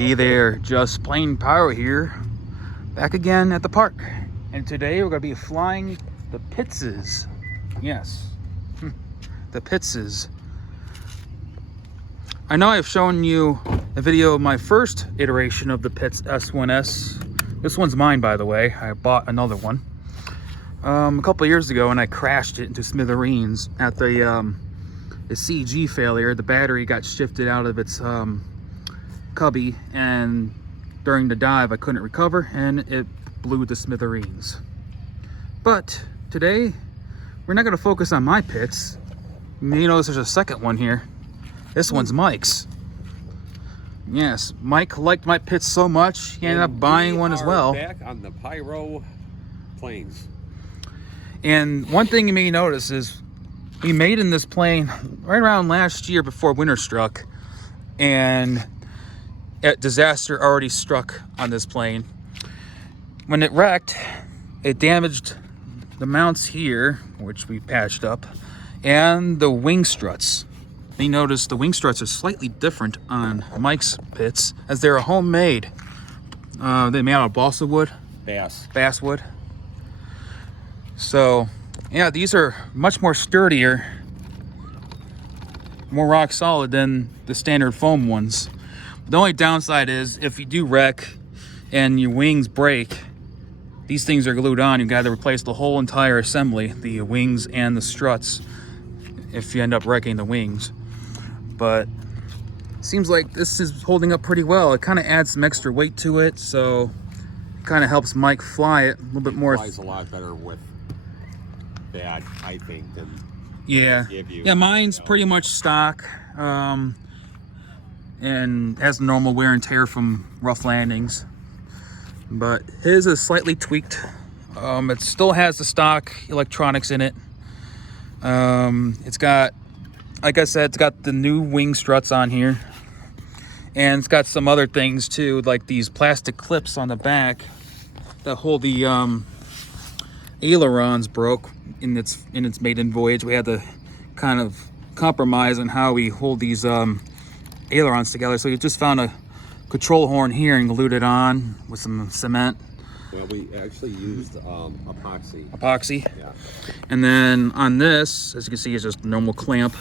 Hey there, just plain power here, back again at the park. And today we're going to be flying the Pitzes. Yes, the Pitzes. I know I've shown you a video of my first iteration of the Pitts S-1S. This one's mine, by the way. I bought another one a couple years ago, and I crashed it into smithereens at the CG failure. The battery got shifted out of its cubby, and during the dive I couldn't recover and it blew to smithereens. But today we're not going to focus on my Pitts. You notice there's a second one here. This one's Mike's. Yes, Mike liked my Pitts so much he ended up buying one as well. Back on the pyro planes. And one thing you may notice is we made in this plane right around last year before winter struck, and a disaster already struck on this plane. When it wrecked, it damaged the mounts here, which we patched up, and the wing struts. You notice the wing struts are slightly different on Mike's Pitts, as they're homemade. They made out of balsa wood, basswood. So yeah, these are much more sturdier, more rock solid than the standard foam ones. The only downside is if you do wreck and your wings break, these things are glued on. You've got to replace the whole entire assembly, the wings and the struts, if you end up wrecking the wings. But it seems like this is holding up pretty well. It kind of adds some extra weight to it, so it kind of helps Mike fly it a little bit more. It flies a lot better with that, I think, than yeah. Yeah, mine's pretty much stock. And has normal wear and tear from rough landings, but his is slightly tweaked. It still has the stock electronics in it. It's got, like I said, it's got the new wing struts on here, and it's got some other things too, like these plastic clips on the back that hold the ailerons broke in its maiden voyage. We had to kind of compromise on how we hold these ailerons together, so you just found a control horn here and glued it on with some cement. Well, we actually used epoxy. Yeah. And then on this, as you can see, is just a normal clamp.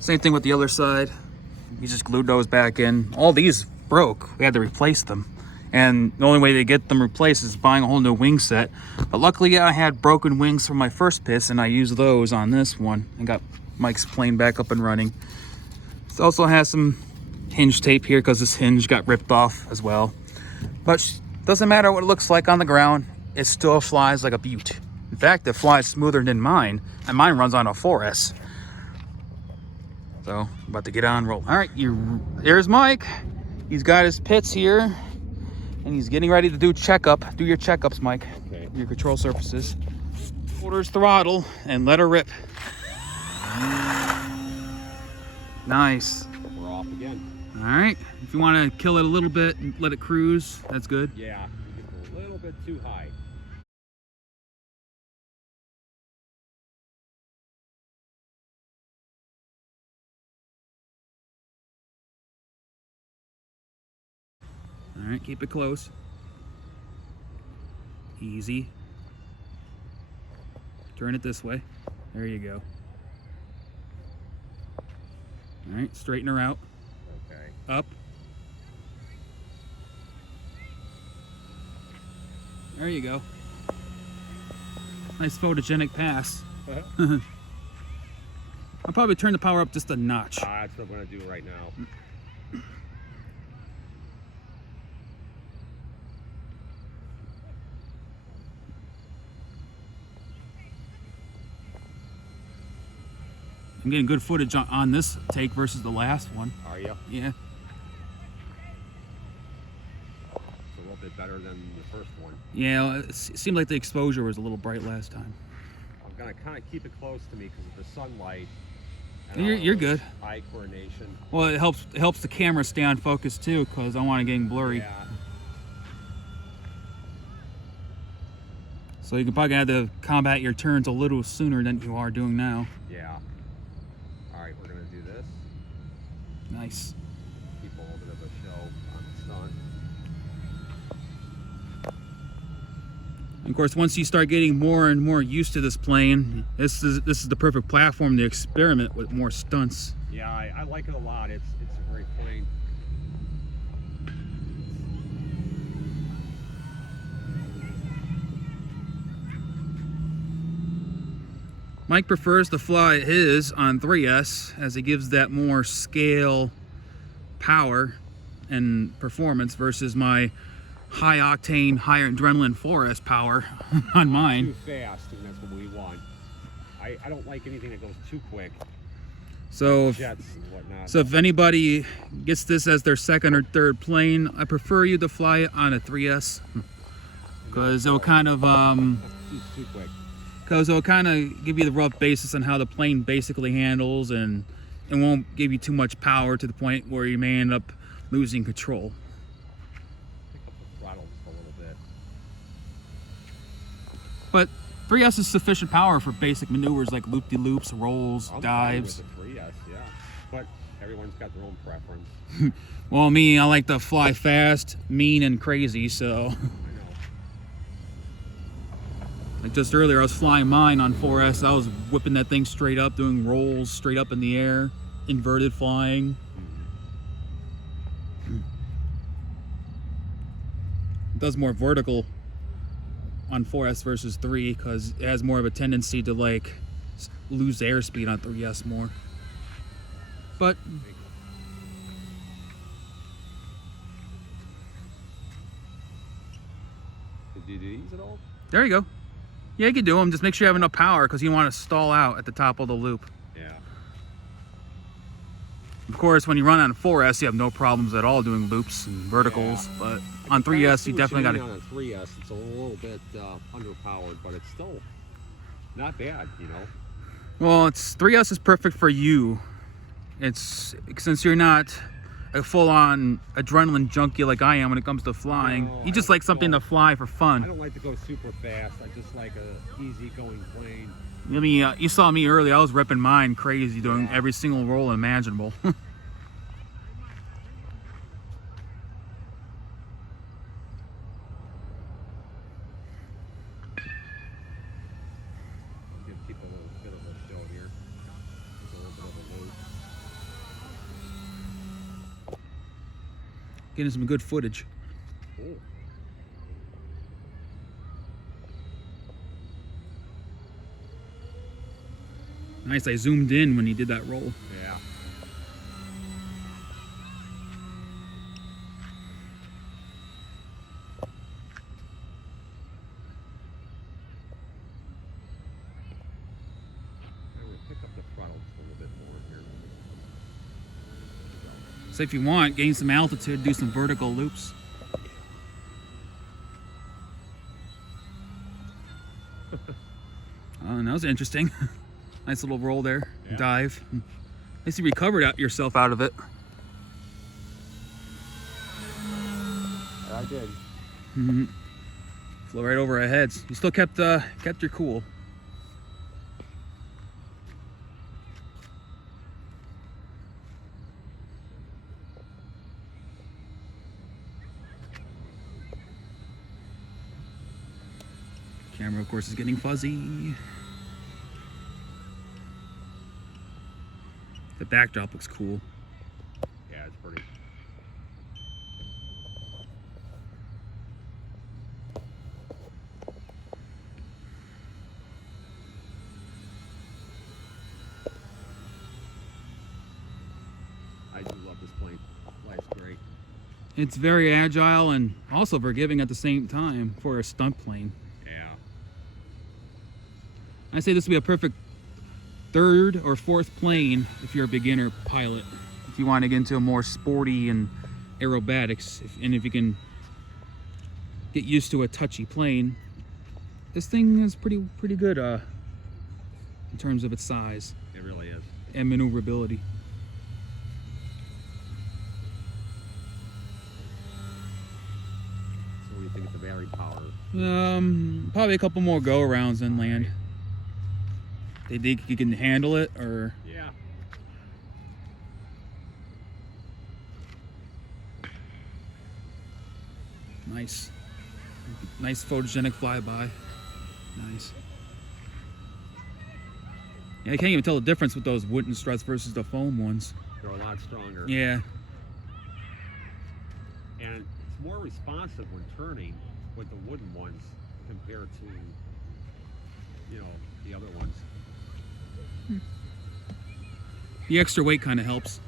Same thing with the other side. You just glued those back in. All these broke. We had to replace them, and the only way to get them replaced is buying a whole new wing set. But luckily I had broken wings from my first Pitts, and I used those on this one and got Mike's plane back up and running. It also has some hinge tape here because this hinge got ripped off as well. But doesn't matter what it looks like on the ground, it still flies like a beaut. In fact, it flies smoother than mine, and mine runs on a 4S. So, about to get on roll. All right, here's Mike. He's got his Pitts here, and he's getting ready to do checkup. Do your checkups, Mike. Okay. Your control surfaces. Quarters throttle and let her rip. Nice. We're off again. All right. If you want to kill it a little bit and let it cruise, that's good. Yeah, it's a little bit too high. All right, keep it close. Easy. Turn it this way. There you go. All right, straighten her out. Okay. Up. There you go. Nice photogenic pass. I'll probably turn the power up just a notch. That's what I'm going to do right now. I'm getting good footage on this take versus the last one. Are you? Yeah. It's a little bit better than the first one. Yeah, it seemed like the exposure was a little bright last time. I'm going to kind of keep it close to me because of the sunlight. And You're good. Eye coordination. Well, it helps the camera stay on focus too, because I want it getting blurry. Yeah. So you can probably have to combat your turns a little sooner than you are doing now. Yeah. All right, we're going to do this. Nice. Keep a little bit of a show on the on. Of course, once you start getting more and more used to this plane, this is the perfect platform to experiment with more stunts. Yeah, I like it a lot. It's a great plane. Mike prefers to fly his on 3S as it gives that more scale, power, and performance versus my high octane, high adrenaline 4S power on mine. Too fast, and that's what we want. I don't like anything that goes too quick. So Jets and whatnot. So if anybody gets this as their second or third plane, I prefer you to fly it on a 3S because it'll kind of too quick. Because it'll kind of give you the rough basis on how the plane basically handles, and it won't give you too much power to the point where you may end up losing control. Pick up the throttle just a little bit. But 3S is sufficient power for basic maneuvers like loop-de-loops, rolls, dives. I'm fine with the 3S, yeah. But everyone's got their own preference. Well, me, I like to fly fast, mean, and crazy, so... Like just earlier, I was flying mine on 4S. I was whipping that thing straight up, doing rolls straight up in the air, inverted flying. It does more vertical on 4S versus 3 because it has more of a tendency to like lose airspeed on 3S more. But Did you do these at all? there you go. Yeah, you can do them. Just make sure you have enough power because you want to stall out at the top of the loop. Yeah. Of course, when you run on 4S, you have no problems at all doing loops and verticals. Yeah. But on 3S, you definitely got to. On a 3S, it's a little bit underpowered, but it's still not bad, you know. Well, 3S is perfect for you. It's since you're not a full-on adrenaline junkie like I am when it comes to flying. No, You just like something to fly for I fun. don't like to go super fast. I just like a easy-going plane. I mean, you saw me earlier. I was repping mine crazy, doing every single roll imaginable. Give people a little bit of a show here. Just a little bit of a loop. Getting some good footage. Cool. Nice, I zoomed in when he did that roll. Yeah. I'm going to pick up the throttle just a little bit more here. So if you want, gain some altitude, do some vertical loops. Oh, that was interesting. Nice little roll there, Yeah. dive. Nice you recovered yourself out of it. I did. Flew right over our heads. You still kept your cool. Camera, of course, is getting fuzzy. The backdrop looks cool. Yeah, it's pretty. I do love this plane. Life's great. It's very agile and also forgiving at the same time for a stunt plane. Yeah. I say this would be a perfect third or fourth plane if you're a beginner pilot. If you want to get into a more sporty and aerobatics, and if you can get used to a touchy plane, this thing is pretty good in terms of its size It really is. and maneuverability. So what do you think of the battery power? Probably a couple more go-arounds and land. They think you can handle it, or Yeah. Nice. Nice photogenic flyby. Nice. Yeah, I can't even tell the difference with those wooden struts versus the foam ones. They're a lot stronger. Yeah. And it's more responsive when turning with the wooden ones compared to, you know, the other ones. The extra weight kind of helps.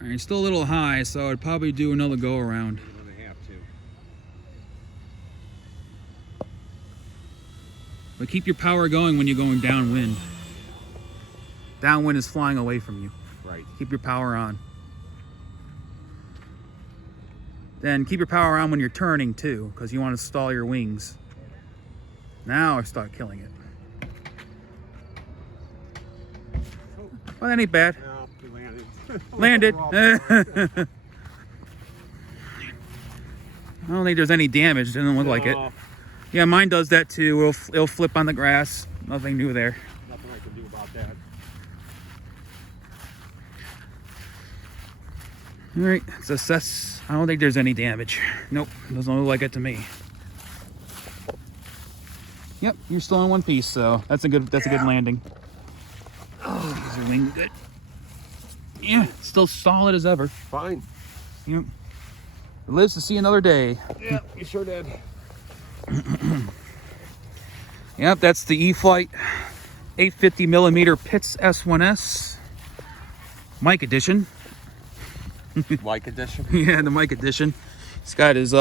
All right, still a little high, so I'd probably do another go around. You're going to have to. But keep your power going when you're going downwind. Downwind is flying away from you. Right. Keep your power on. Then keep your power on when you're turning too, because you want to stall your wings. Now I start killing it. Well, that ain't bad. Well, we Landed. landed. I don't think there's any damage. Doesn't look like it. No, Yeah, mine does that too. It'll flip on the grass. Nothing new there. nothing I can do about that. All right, let's assess. I don't think there's any damage. Nope, doesn't look like it to me. Yep, you're still in one piece, so that's a good landing. Oh, is your wing good? Yeah, still solid as ever. Fine. Yep. It lives to see another day. Yeah, you sure did. Yep, that's the E-Flite 850 millimeter Pitts S-1S mic edition. Like edition. Yeah, the mic edition. He's got his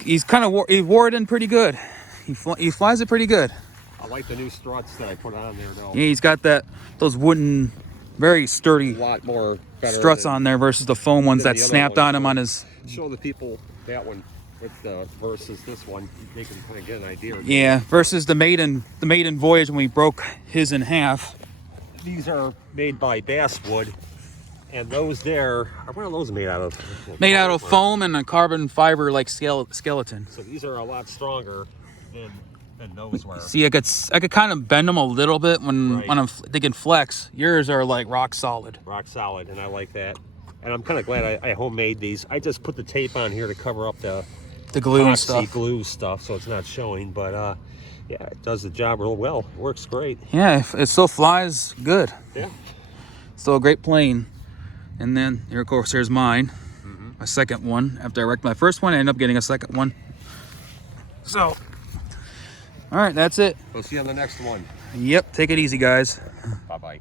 he's kind of he wore it in pretty good. He flies it pretty good. I like the new struts that I put on there though. Yeah, he's got those wooden, very sturdy A lot more better struts than- on there versus the foam ones than that the other snapped ones. on him on his. Show the people that one with versus this one. They can kind of get an idea. Yeah, versus the maiden voyage when we broke his in half. These are made by basswood, and those there, what are those made out of? Made out of foam and a carbon fiber like skeleton. So these are a lot stronger than those were. See, I could kind of bend them a little bit when Right. they can flex. Yours are like rock solid. Rock solid, and I like that. And I'm kind of glad I homemade these. I just put the tape on here to cover up the Glue and epoxy stuff. glue stuff, so it's not showing. But yeah, it does the job real well. It works great. Yeah, it still flies good. Yeah. Still a great plane. And then here, of course, here's mine. My second one. After I wrecked my first one, I ended up getting a second one. So, all right, that's it. We'll see you on the next one. Yep, take it easy, guys. Bye-bye.